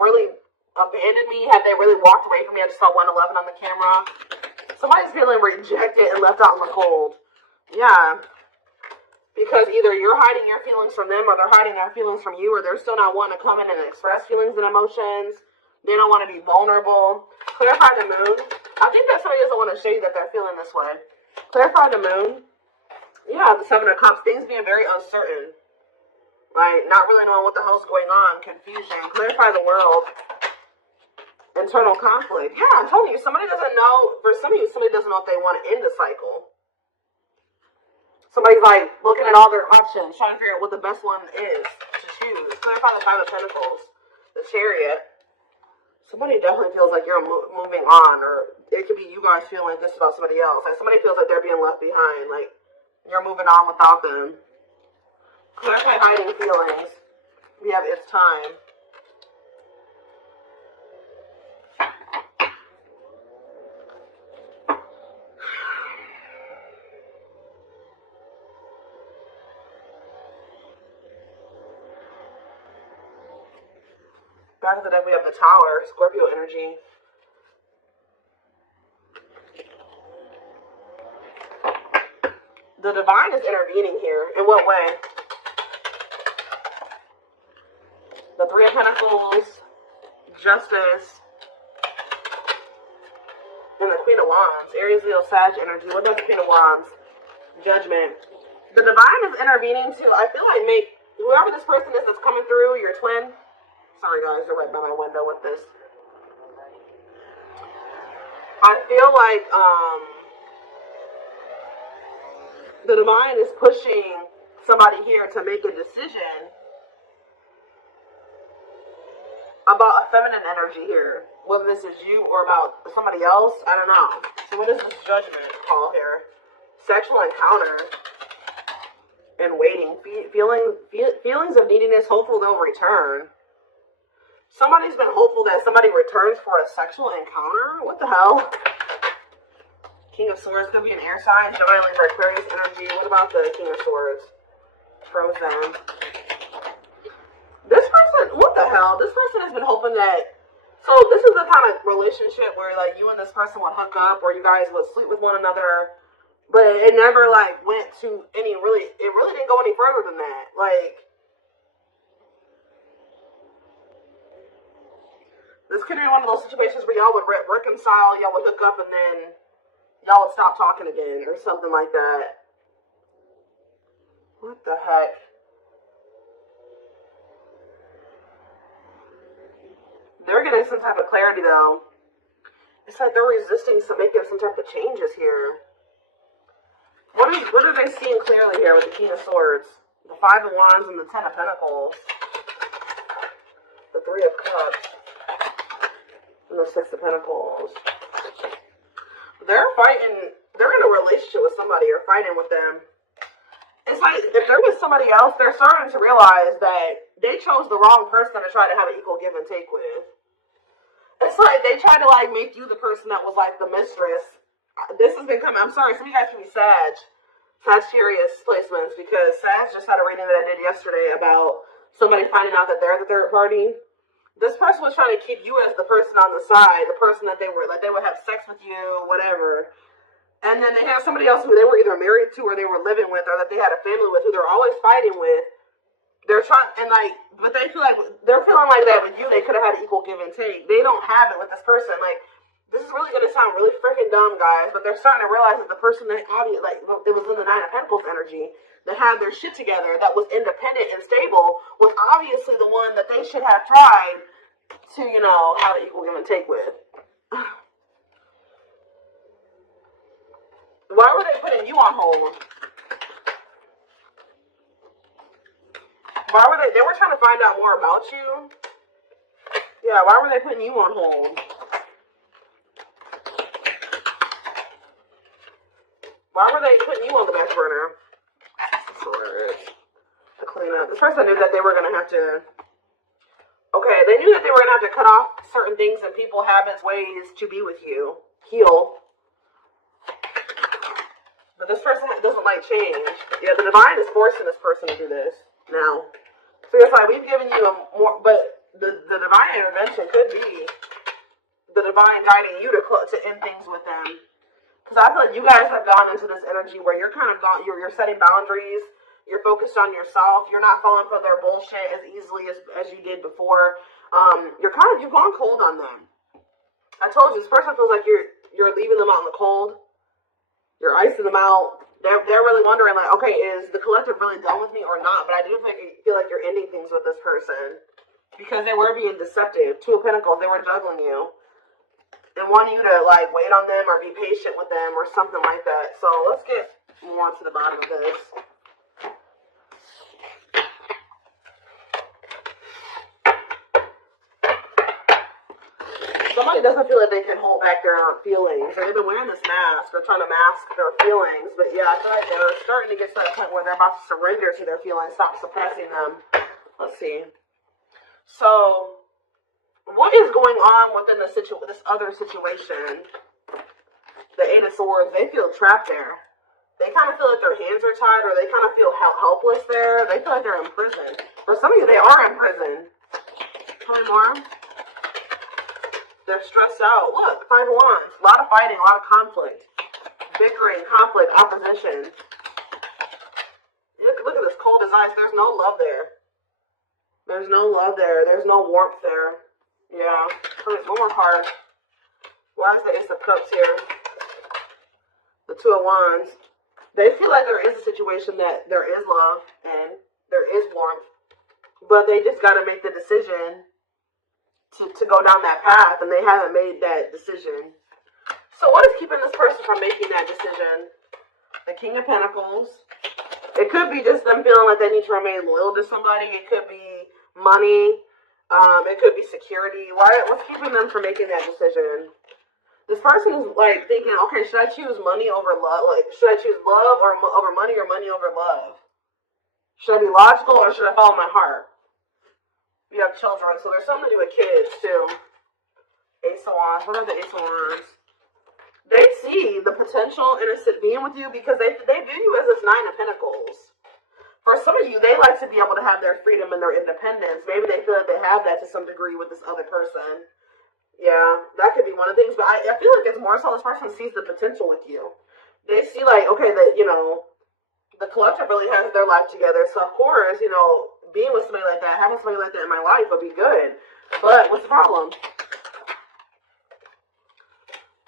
really abandoned me? Have they really walked away from me? I just saw 111 on the camera. Somebody's feeling rejected and left out in the cold. Yeah. Because either you're hiding your feelings from them, or they're hiding their feelings from you, or they're still not wanting to come in and express feelings and emotions. They don't want to be vulnerable. Clarify the moon. I think that somebody doesn't want to show you that they're feeling this way. Clarify the moon. Yeah, the Seven of Cups. Things being very uncertain. Like, not really knowing what the hell's going on. Confusion. Clarify the world. Internal conflict. Yeah, I'm telling you, somebody doesn't know. For some of you, somebody doesn't know if they want to end the cycle. Somebody's like looking at all their options, trying to figure out what the best one is to choose. Clarify the Five of Pentacles. The Chariot. Somebody definitely feels like you're moving on, or it could be you guys feeling like this about somebody else. Like somebody feels like they're being left behind, like you're moving on without them. Clarify hiding feelings. We have It's Time. Back of the deck, we have the Tower, Scorpio energy. The Divine is intervening here. In what way? The Three of Pentacles, Justice, and the Queen of Wands. Aries, Leo, Sag energy. What about the Queen of Wands? Judgment. The Divine is intervening to, I feel like, whoever this person is that's coming through, your twin. Sorry guys, they're right by my window with this. I feel like the Divine is pushing somebody here to make a decision about a feminine energy here. Whether this is you or about somebody else, I don't know. So what is this Judgment call here? Sexual encounter and waiting. Feelings of neediness, hopeful they'll return. Somebody's been hopeful that somebody returns for a sexual encounter? What the hell? King of Swords could be an air sign. Gemini, Libra, Aquarius energy. What about the King of Swords? Frozen. This person, what the hell? This person has been hoping that... So this is the kind of relationship where like you and this person would hook up, or you guys would sleep with one another. But it never like went to any really... It really didn't go any further than that. Like... This could be one of those situations where y'all would reconcile, y'all would hook up, and then y'all would stop talking again, or something like that. What the heck? They're getting some type of clarity, though. It's like they're resisting making some type of changes here. What are they seeing clearly here with the King of Swords? The Five of Wands and the Ten of Pentacles. The Three of Cups. And the Six of Pentacles. They're fighting. They're in a relationship with somebody or fighting with them. It's like if they're with somebody else, they're starting to realize that they chose the wrong person to try to have an equal give and take with. It's like they tried to like make you the person that was like the mistress. This has been coming. I'm sorry, some of you guys can be Sagittarius placements, because Sag just had a reading that I did yesterday about somebody finding out that they're the third party. This person was trying to keep you as the person on the side, the person that they would have sex with you, whatever. And then they have somebody else who they were either married to or they were living with or that they had a family with who they're always fighting with. They're trying, and like, but they feel like, they're feeling like that with you, they could have had equal give and take. They don't have it with this person. Like, this is really going to sound really freaking dumb, guys, but they're starting to realize that the person that obviously, like, it was in the Nine of Pentacles energy, that had their shit together, that was independent and stable, was obviously the one that they should have tried to, you know, have an equal give and take with. Why were they putting you on hold? Why were they were trying to find out more about you? Yeah, why were they putting you on hold? Why were they putting you on the back burner? To clean up. This person knew that they were going to have to... Okay, they knew that they were going to have to cut off certain things and people, habits, ways to be with you. Heal. But this person doesn't like change. Yeah, the Divine is forcing this person to do this now. So it's like, we've given you a more... But the divine intervention could be the divine guiding you to end things with them. Because I feel like you guys have gone into this energy where you're kind of gone, you're setting boundaries, you're focused on yourself, you're not falling for their bullshit as easily as you did before. You've gone cold on them. I told you, this person feels like you're leaving them out in the cold. You're icing them out. They're really wondering, like, okay, is the collective really done with me or not? But I do feel like you're ending things with this person because they were being deceptive. Two of Pentacles, they were juggling you and wanting you to, like, wait on them or be patient with them or something like that. So let's get more to the bottom of this. Somebody doesn't feel like they can hold back their feelings. They've been wearing this mask. They're trying to mask their feelings. But yeah, I feel like they're starting to get to that point where they're about to surrender to their feelings, stop suppressing them. Let's see. So, what is going on within this other situation? The Eight of Swords, they feel trapped there. They kind of feel like their hands are tied, or they kind of feel helpless there. They feel like they're in prison. For some of you, they are in prison. Tell me more. They're stressed out. Look, Five of Wands. A lot of fighting, a lot of conflict. Bickering, conflict, opposition. Look at this cold as ice. There's no love there. There's no love there. There's no warmth there. Yeah. One more card. Why is the Ace of Cups here? The Two of Wands. They feel like there is a situation that there is love and there is warmth. But they just got to make the decision to go down that path, and they haven't made that decision. So what is keeping this person from making that decision? The King of Pentacles. It could be just them feeling like they need to remain loyal to somebody. It could be money. It could be security. What's keeping them from making that decision? This person is like thinking, okay, should I choose money over love? Like, should I choose love over money or money over love? Should I be logical or should I follow my heart? We have children, so there's something to do with kids, too. Ace of Wands. What are the Ace of Wands? They see the potential in being with you because they view you as this Nine of Pentacles. For some of you, they like to be able to have their freedom and their independence. Maybe they feel like they have that to some degree with this other person. Yeah, that could be one of the things. But I feel like it's more so this person sees the potential with you. They see, like, okay, that, the collective really has their life together. So, of course, being with somebody like that, having somebody like that in my life would be good. But what's the problem?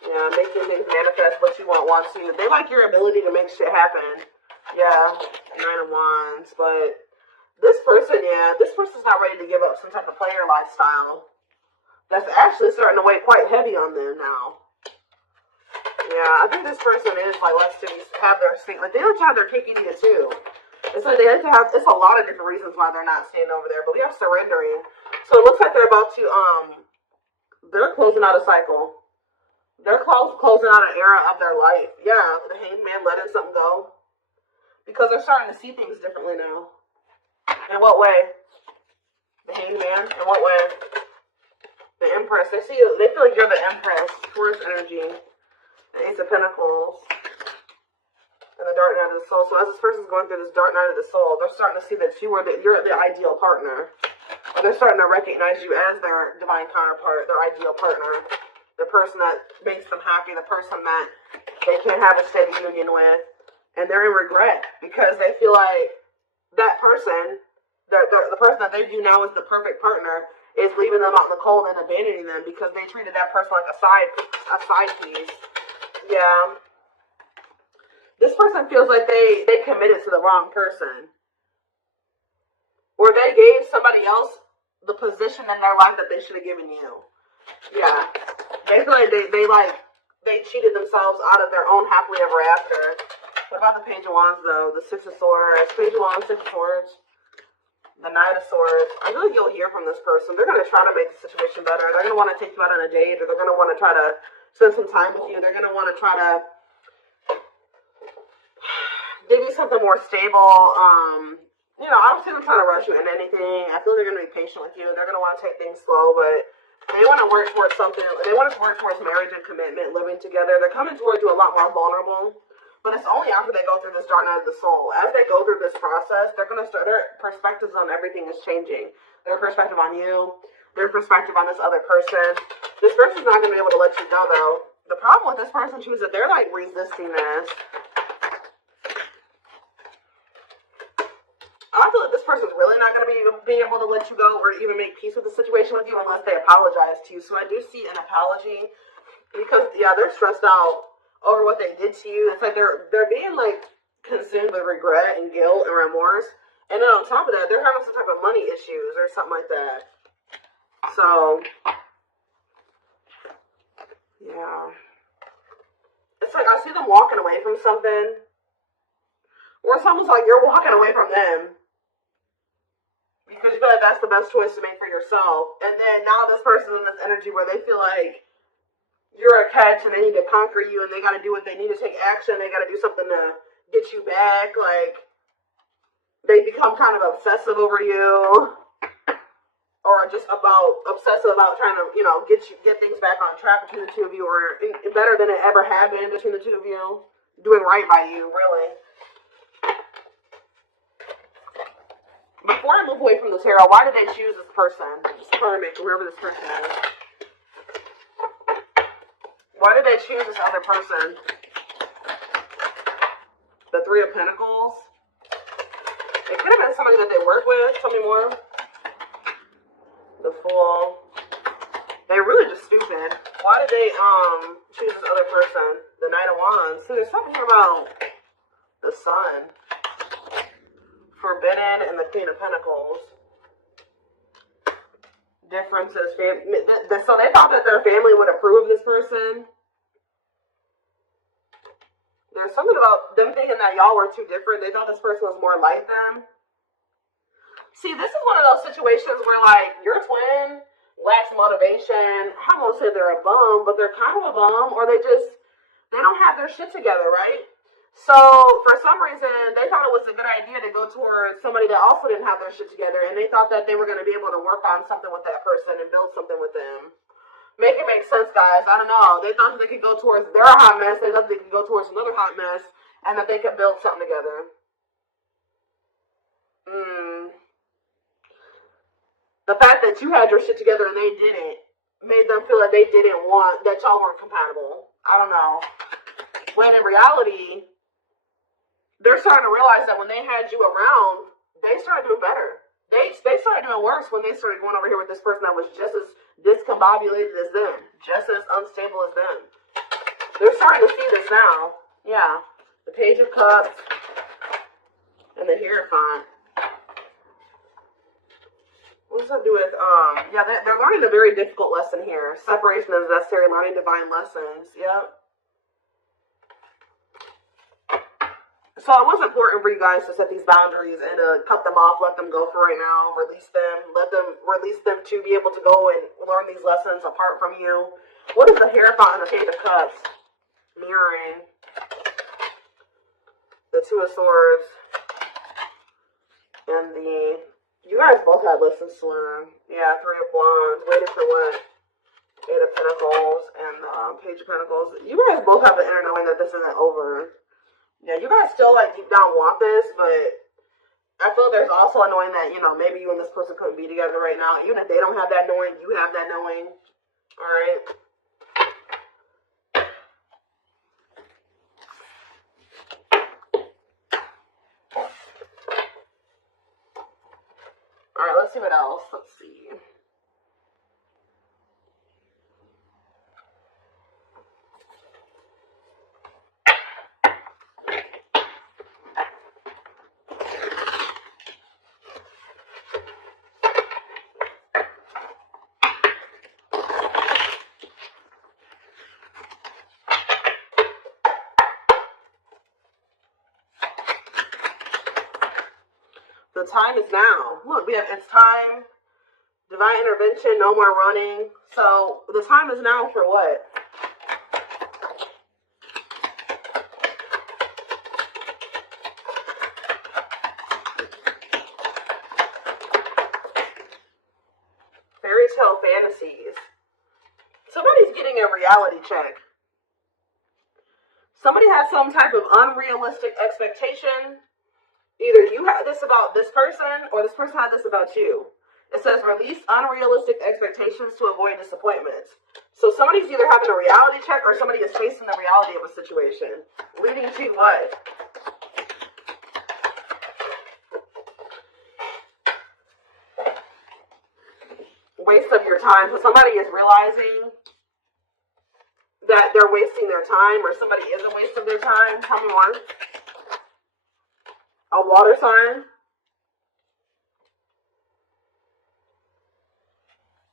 Yeah, making things manifest what you want to. They like your ability to make shit happen. Yeah, Nine of Wands. But this person's not ready to give up some type of player lifestyle. That's actually starting to weigh quite heavy on them now. Yeah, I think this person is like, let's have their seat. Like, they like to have their cake and eat it too. It's like they like to have, it's a lot of different reasons why they're not staying over there. But we have surrendering. So it looks like they're about to, they're closing out a cycle. They're closing out an era of their life. Yeah, the Hanged Man letting something go. Because they're starting to see things differently now. In what way? The Hanged Man? In what way? The Empress. They feel like you're the Empress. Taurus energy. The Ace of Pentacles. And the Dark Night of the Soul. So as this person's going through this Dark Night of the Soul, they're starting to see that you're the ideal partner. Or they're starting to recognize you as their divine counterpart, their ideal partner. The person that makes them happy, the person that they can have a steady union with. And they're in regret because they feel like that person, the person that they view now as the perfect partner, is leaving them out in the cold and abandoning them because they treated that person like a side piece. Yeah. This person feels like they committed to the wrong person. Or they gave somebody else the position in their life that they should have given you. Yeah. They feel like they cheated themselves out of their own happily ever after. What about the Page of Wands, though? The Six of Swords. Page of Wands, Six of Swords. The Knight of Swords. I feel like you'll hear from this person. They're going to try to make the situation better. They're going to want to take you out on a date, or they're going to want to try to spend some time with you. They're going to want to try to give you something more stable. I don't see them trying to rush you into anything. I feel they're going to be patient with you. They're going to want to take things slow, but they want to work towards something. They want to work towards marriage and commitment, living together. They're coming towards you a lot more vulnerable. But it's only after they go through this dark night of the soul. As they go through this process, they're going to start, their perspectives on everything is changing. Their perspective on you, their perspective on this other person. This person's not going to be able to let you go, though. The problem with this person, too, is that they're, like, resisting this. I feel like this person's really not going to be able to let you go or even make peace with the situation with you unless they apologize to you. So I do see an apology because, yeah, they're stressed out over what they did to you. It's like they're being, like, consumed with regret and guilt and remorse. And then on top of that, they're having some type of money issues or something like that. So, yeah. It's like I see them walking away from something. Or it's almost like you're walking away from them. Because you feel like that's the best choice to make for yourself. And then now this person's in this energy where they feel like you're a catch and they need to conquer you and they got to do what they need to take action. They got to do something to get you back. Like, they become kind of obsessive over you. Or just obsessive about trying to, get things back on track between the two of you. Or better than it ever had been between the two of you. Doing right by you, really. Before I move away from the tarot, why did they choose this person? Just karmic, whoever this person is. Why did they choose this other person? The Three of Pentacles. It could have been somebody that they work with. Tell me more. The Fool. They're really just stupid. Why did they choose this other person? The Knight of Wands. See, there's something here about the Sun. Forbidden and the Queen of Pentacles. Differences. So they thought that their family would approve of this person. There's something about them thinking that y'all were too different. They thought this person was more like them. See, this is one of those situations where, like, your twin lacks motivation. I won't say they're a bum, but they're kind of a bum. Or they don't have their shit together, right? So, for some reason, they thought it was a good idea to go towards somebody that also didn't have their shit together. And they thought that they were going to be able to work on something with that person and build something with them. Make it make sense, guys. I don't know. They thought that they could go towards their hot mess. They thought they could go towards another hot mess. And that they could build something together. The fact that you had your shit together and they didn't made them feel like they didn't want, that y'all weren't compatible. I don't know. When in reality, they're starting to realize that when they had you around, they started doing better. They started doing worse when they started going over here with this person that was just as discombobulated as them. Just as unstable as them. They're starting to see this now. Yeah. The Page of Cups. And the Hierophant. What does that do with, yeah, they're learning a very difficult lesson here. Separation is necessary, learning divine lessons. Yep. So it was important for you guys to set these boundaries and to cut them off, let them go for right now, release them to be able to go and learn these lessons apart from you. What is the Hierophant and the Page of Cups? Mirroring. The Two of Swords. And you guys both had lessons to learn. Yeah, Three of Wands. Waiting for what? Eight of Pentacles and Page of Pentacles. You guys both have the inner knowing that this isn't over. Yeah, you guys still, like, deep down want this, but I feel there's also a knowing that, maybe you and this person couldn't be together right now. Even if they don't have that knowing, you have that knowing. Alright? Alright, let's see what else. Let's see. The time is now. Look, it's time. Divine intervention, no more running. So, the time is now for what? Fairy tale fantasies. Somebody's getting a reality check. Somebody has some type of unrealistic expectation. Either you had this about this person or this person had this about you. It says release unrealistic expectations to avoid disappointments. So somebody's either having a reality check or somebody is facing the reality of a situation. Leading to what? Waste of your time. So somebody is realizing that they're wasting their time, or somebody is a waste of their time. Tell me more. A water sign.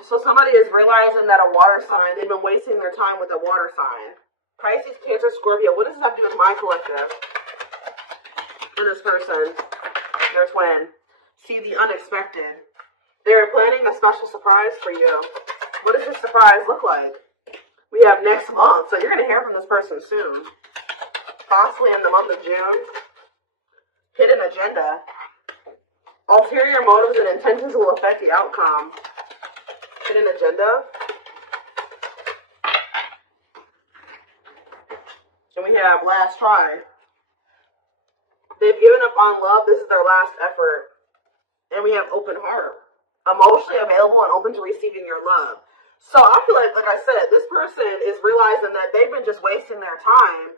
So somebody is realizing that a water sign, they've been wasting their time with a water sign. Pisces, Cancer, Scorpio. What does this have to do with my collective? And this person, their twin. See the unexpected. They're planning a special surprise for you. What does this surprise look like? We have next month, so you're going to hear from this person soon. Possibly in the month of June. Hidden agenda. Ulterior motives and intentions will affect the outcome. Hidden agenda. And we have last try. They've given up on love. This is their last effort. And we have open heart. Emotionally available and open to receiving your love. So I feel like I said, this person is realizing that they've been just wasting their time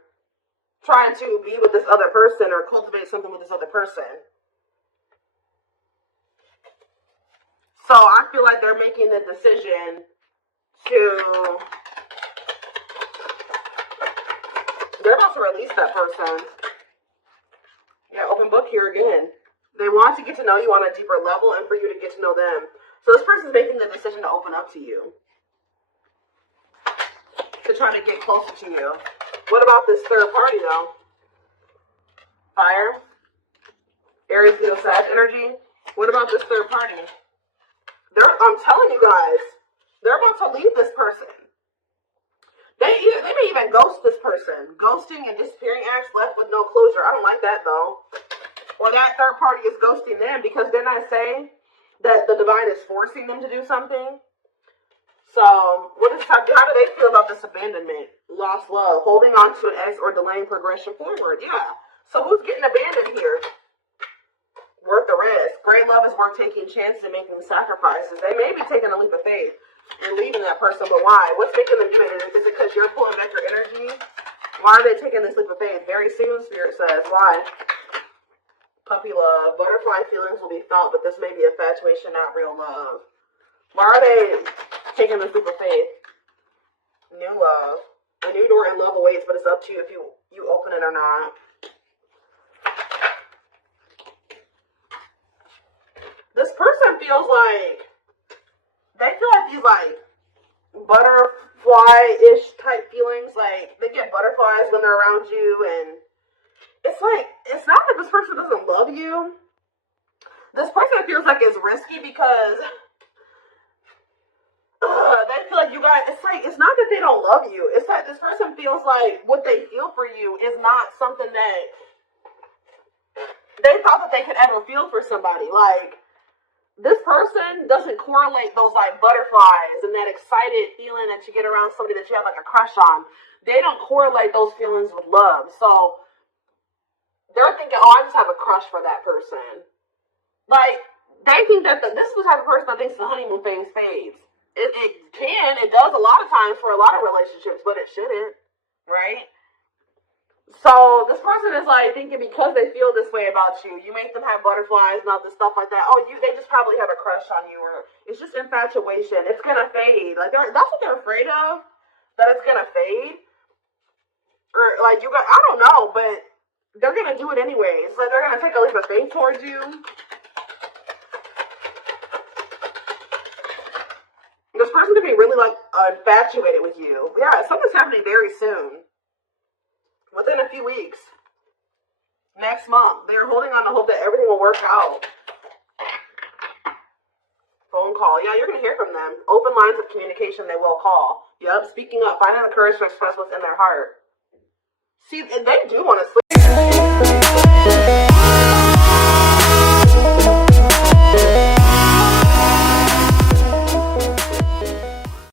trying to be with this other person or cultivate something with this other person. So I feel like they're making the decision to, they're about to release that person. Yeah, open book here again. They want to get to know you on a deeper level and for you to get to know them. So this person's making the decision to open up to you. To try to get closer to you. What about this third party, though? Fire. Aries, Leo, Sag energy. What about this third party? I'm telling you guys, they're about to leave this person. They may even ghost this person. Ghosting and disappearing acts left with no closure. I don't like that, though. Or that third party is ghosting them because they're not saying that the divine is forcing them to do something. So, how do they feel about this abandonment? Lost love, holding on to an ex, or delaying progression forward? Yeah. So who's getting abandoned here? Worth the risk. Great love is worth taking chances and making sacrifices. They may be taking a leap of faith and leaving that person, but why? What's making them do it? Is it because you're pulling back your energy? Why are they taking this leap of faith? Very soon, Spirit says. Why? Puppy love. Butterfly feelings will be felt, but this may be infatuation, not real love. Why are they taking this leap of faith? New love. A new door and love awaits, but it's up to you if you open it or not. This person feels like they feel like these butterfly-ish type feelings. Like they get butterflies when they're around you, and it's like it's not that this person doesn't love you. This person feels like it's risky because they feel like you guys, it's not that they don't love you. It's that this person feels like what they feel for you is not something that they thought that they could ever feel for somebody. Like, this person doesn't correlate those butterflies and that excited feeling that you get around somebody that you have a crush on. They don't correlate those feelings with love. So they're thinking, oh, I just have a crush for that person. They think that this is the type of person that thinks the honeymoon phase fades. It does a lot of times for a lot of relationships, but it shouldn't, right? So this person is thinking because they feel this way about you, you make them have butterflies and all this stuff like that. Oh, they just probably have a crush on you, or it's just infatuation. It's gonna fade. That's what they're afraid of, that it's gonna fade, or I don't know, but they're gonna do it anyways. They're gonna take a leap of faith towards you. This person could be really infatuated with you. Yeah, something's happening very soon. Within a few weeks. Next month. They're holding on to hope that everything will work out. Phone call. Yeah, you're going to hear from them. Open lines of communication, they will call. Yep, speaking up. Finding the courage to express what's in their heart. See, they do want to sleep.